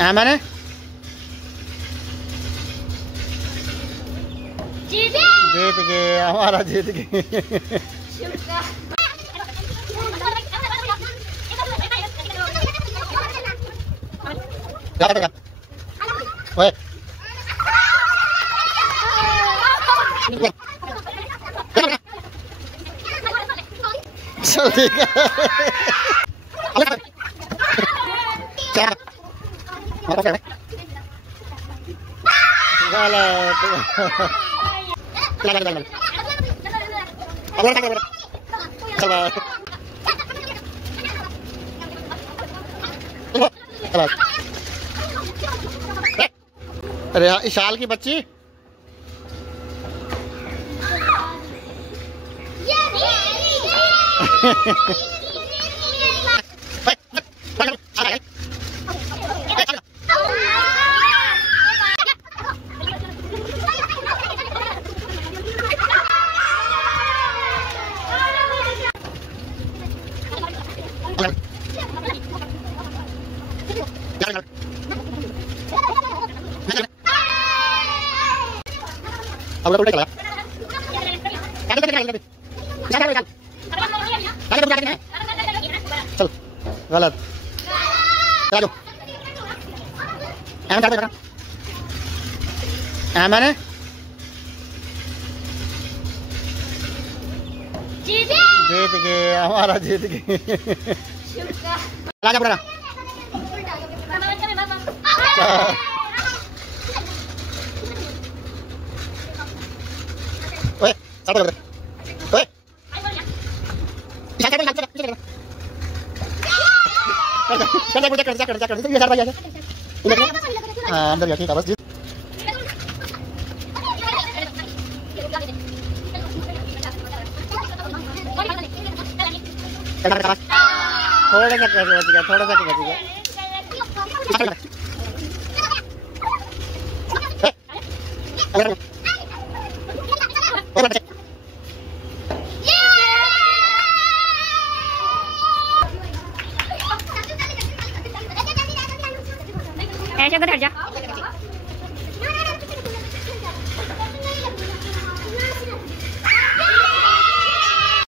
मैंने जीत गए, हमारा जीत गए। चल ठीक है। अरे इशाल की बच्ची अब उल्टा चला चल गलत मैंने जीत गए, हमारा जीत गए। ओए साथ में ओए हाँ अंदर ठीक है बस थोड़ा सा कैसे बच गया, थोड़ा सा बच गया। ऐसे कर जा।